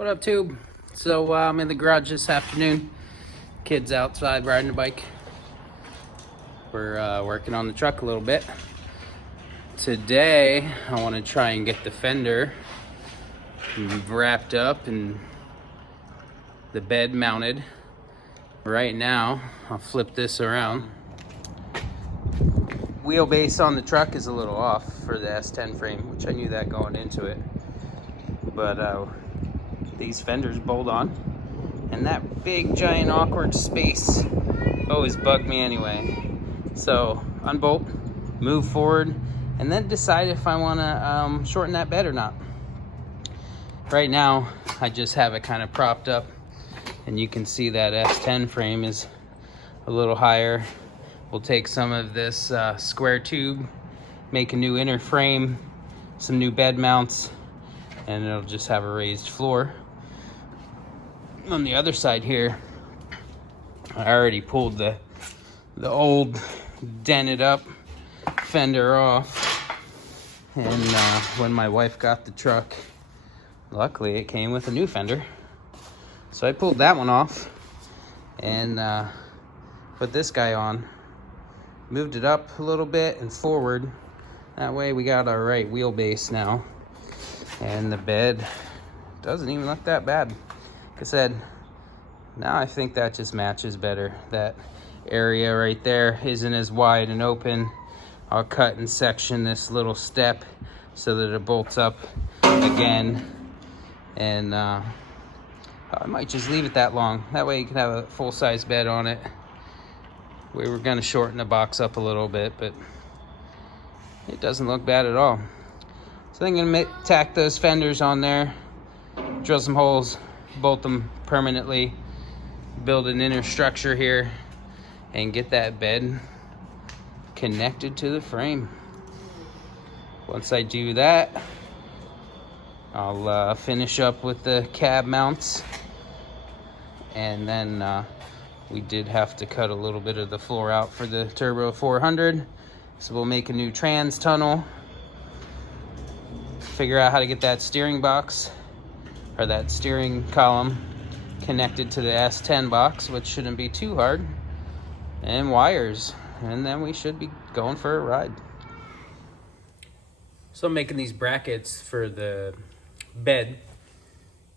What up, Tube? So I'm in the garage this afternoon. Kids outside riding a bike. We're working on the truck a little bit. Today, I want to try and get the fender wrapped up and the bed mounted. Right now, I'll flip this around. Wheelbase on the truck is a little off for the S10 frame, which I knew that going into it. But these fenders bolt on, and that big giant awkward space always bugged me anyway. So unbolt, move forward, and then decide if I want to shorten that bed or not. Right now I just have it kind of propped up, and you can see that S10 frame is a little higher. We'll take some of this square tube, make a new inner frame, some new bed mounts, and it'll just have a raised floor. On the other side here, I already pulled the old dented up fender off, and when my wife got the truck, luckily it came with a new fender, so I pulled that one off and put this guy on, moved it up a little bit and forward. That way we got our right wheelbase now, and the bed doesn't even look that bad. Like I said, now I think that just matches better. That area right there isn't as wide and open. I'll cut and section this little step so that it bolts up again, and I might just leave it that long. That way you can have a full-size bed on it. We were gonna shorten the box up a little bit, but it doesn't look bad at all. So I'm gonna tack those fenders on there, drill some holes, bolt them permanently, build an inner structure here, and get that bed connected to the frame. Once I do that, I'll finish up with the cab mounts, and then we did have to cut a little bit of the floor out for the Turbo 400, so we'll make a new trans tunnel, figure out how to get that steering box or that steering column connected to the S10 box, which shouldn't be too hard, and wires, and then we should be going for a ride. So I'm making these brackets for the bed.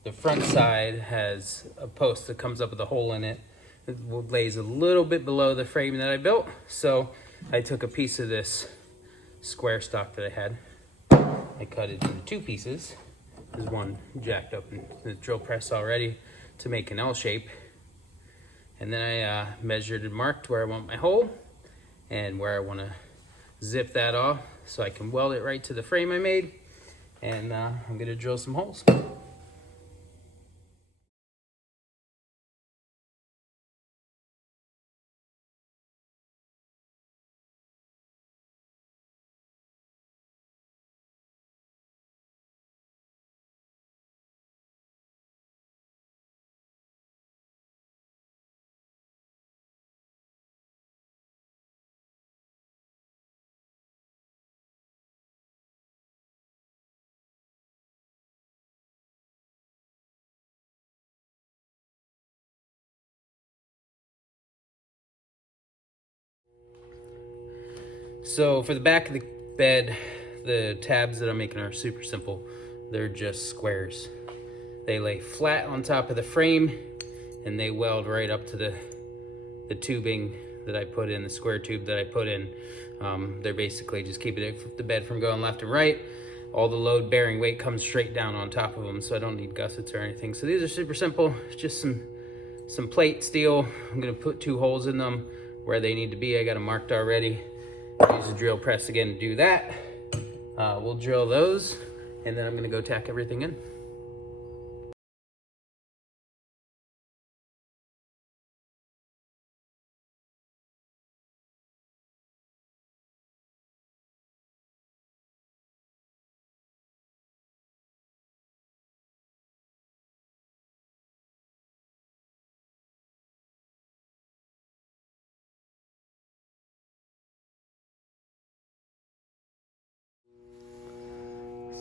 The front side has a post that comes up with a hole in it. It lays a little bit below the frame that I built, so I took a piece of this square stock that I had. I cut it into two pieces. There's one jacked up in the drill press already to make an L shape. And then I measured and marked where I want my hole and where I want to zip that off so I can weld it right to the frame I made. And I'm going to drill some holes. So for the back of the bed, the tabs that I'm making are super simple. They're just squares. They lay flat on top of the frame, and they weld right up to the tubing that I put in, the square tube that I put in. They're basically just keeping the bed from going left and right. All the load bearing weight comes straight down on top of them, so I don't need gussets or anything. So these are super simple, just some plate steel. I'm gonna put two holes in them where they need to be. I got them marked already. Use the drill press again to do that. We'll drill those, and then I'm gonna go tack everything in.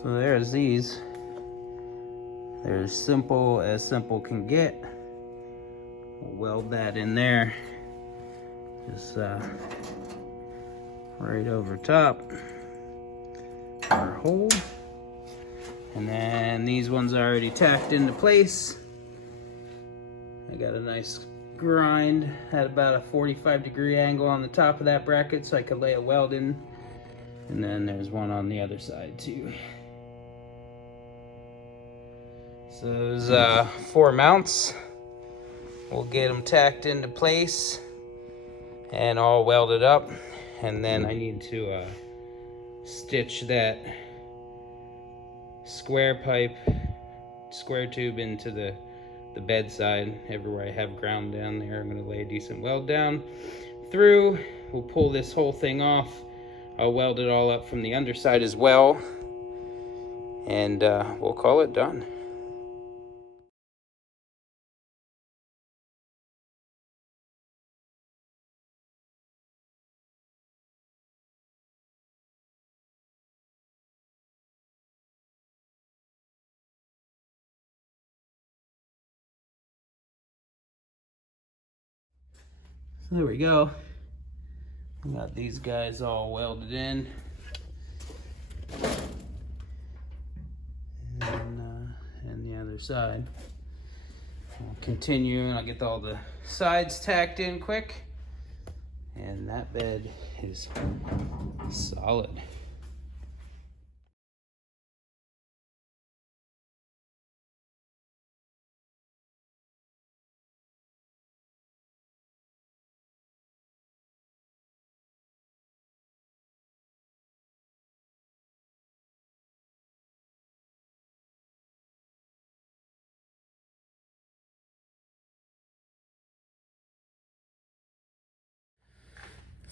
So there's these. They're as simple can get. We'll weld that in there, just right over top our hole. And then these ones are already tacked into place. I got a nice grind at about a 45-degree angle on the top of that bracket so I could lay a weld in. And then there's one on the other side too. So those 4 mounts, we'll get them tacked into place and all welded up. And then I need to stitch that square tube into the bed side. Everywhere I have ground down there, I'm going to lay a decent weld down through. We'll pull this whole thing off. I'll weld it all up from the underside as well, and we'll call it done. So there we go. We got these guys all welded in. And the other side. I'll continue and I'll get all the sides tacked in quick. And that bed is solid.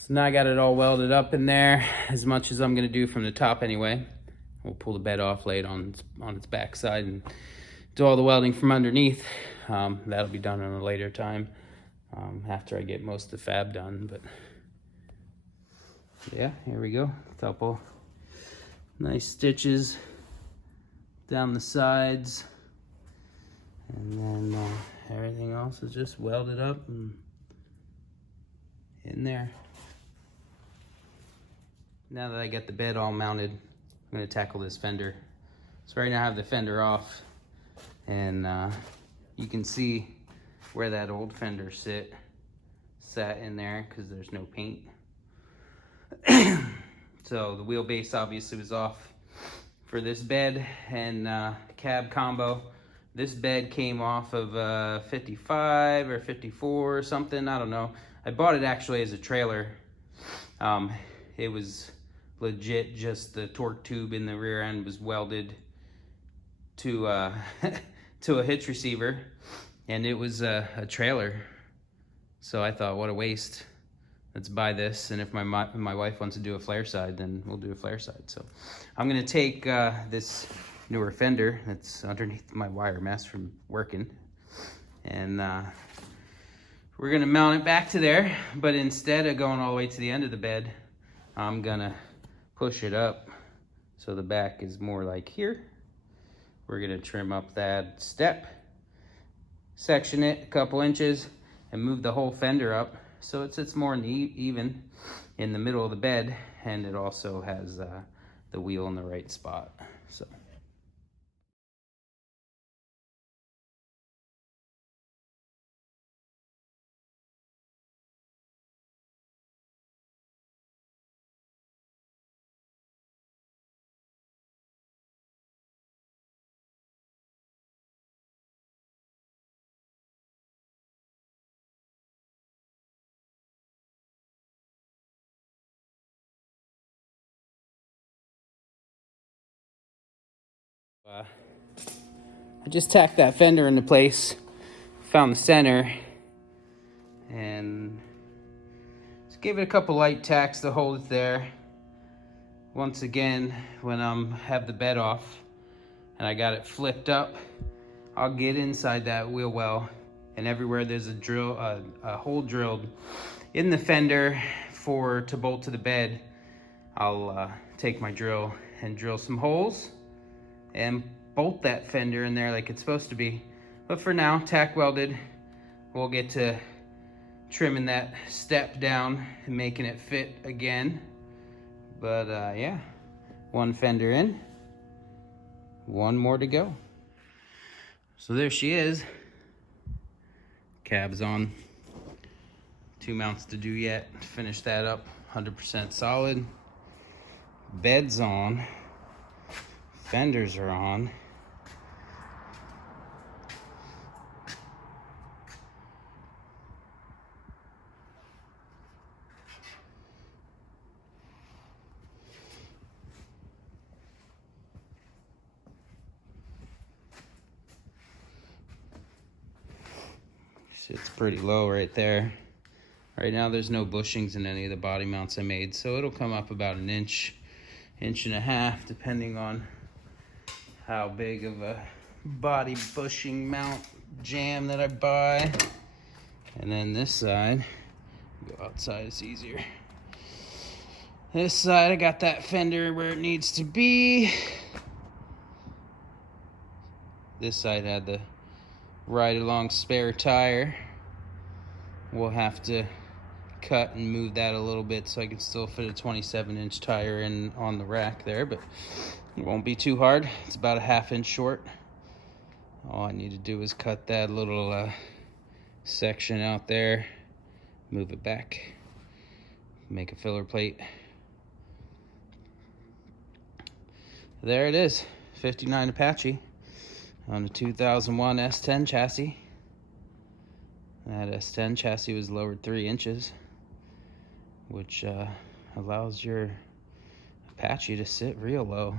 So now I got it all welded up in there, as much as I'm gonna do from the top anyway. We'll pull the bed off, lay it on its back side, and do all the welding from underneath. That'll be done in a later time, after I get most of the fab done. But yeah, here we go. A couple nice stitches down the sides, and then everything else is just welded up and in there. Now that I got the bed all mounted, I'm gonna tackle this fender. So right now I have the fender off, and you can see where that old fender sat in there because there's no paint. So the wheelbase obviously was off for this bed and cab combo. This bed came off of 55 or 54 or something, I don't know. I bought it actually as a trailer. It was legit, just the torque tube in the rear end was welded to to a hitch receiver, and it was a trailer. So I thought, what a waste. Let's buy this, and if my wife wants to do a flare side, then we'll do a flare side. So I'm gonna take this newer fender that's underneath my wire mesh from working, and we're gonna mount it back to there. But instead of going all the way to the end of the bed, I'm gonna push it up so the back is more like here. We're gonna trim up that step, section it a couple inches, and move the whole fender up so it sits more even in the middle of the bed, and it also has the wheel in the right spot. So. I just tacked that fender into place, found the center, and just gave it a couple light tacks to hold it there. Once again, when I have the bed off and I got it flipped up, I'll get inside that wheel well, and everywhere there's a hole drilled in the fender to bolt to the bed, I'll take my drill and drill some holes and bolt that fender in there like it's supposed to be. But for now, tack welded. We'll get to trimming that step down and making it fit again. But yeah, one fender in, one more to go. So there she is. Cab's on. 2 mounts to do yet. Finish that up, 100% solid. Bed's on. Fenders are on. It's pretty low right there. Right now there's no bushings in any of the body mounts I made, so it'll come up about an inch, inch and a half, depending on how big of a body bushing mount jam that I buy. And then this side, go outside, it's easier. This side, I got that fender where it needs to be. This side had the ride-along spare tire. We'll have to cut and move that a little bit so I can still fit a 27-inch tire in on the rack there, but it won't be too hard. It's about a 1/2 inch short. All I need to do is cut that little section out there, move it back, make a filler plate. There it is, 59 Apache on the 2001 S10 chassis. That S10 chassis was lowered 3 inches, which allows your Apache to sit real low.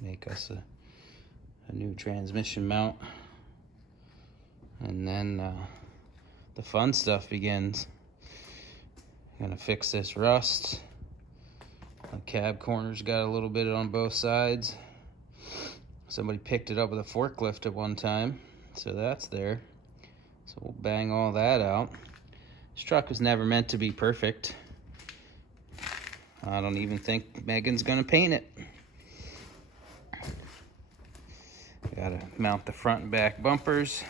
Make us a new transmission mount. And then the fun stuff begins. I'm gonna fix this rust. The cab corner's got a little bit on both sides. Somebody picked it up with a forklift at one time, so that's there. So we'll bang all that out. This truck was never meant to be perfect. I don't even think Megan's gonna paint it. Gotta mount the front and back bumpers.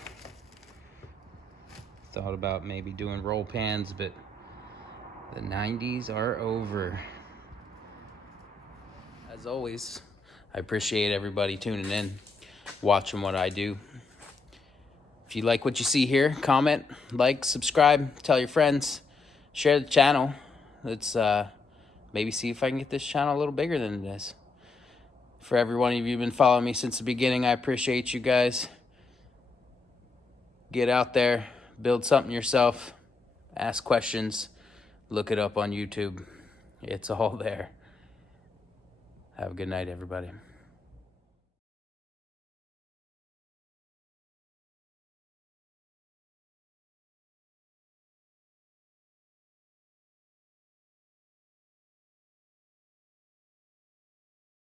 Thought about maybe doing roll pans, but the 90s are over. As always, I appreciate everybody tuning in, watching what I do. If you like what you see here, comment, like, subscribe, tell your friends, share the channel. Let's maybe see if I can get this channel a little bigger than it is. For every one of you who've been following me since the beginning, I appreciate you guys. Get out there, build something yourself, ask questions, look it up on YouTube. It's all there. Have a good night, everybody.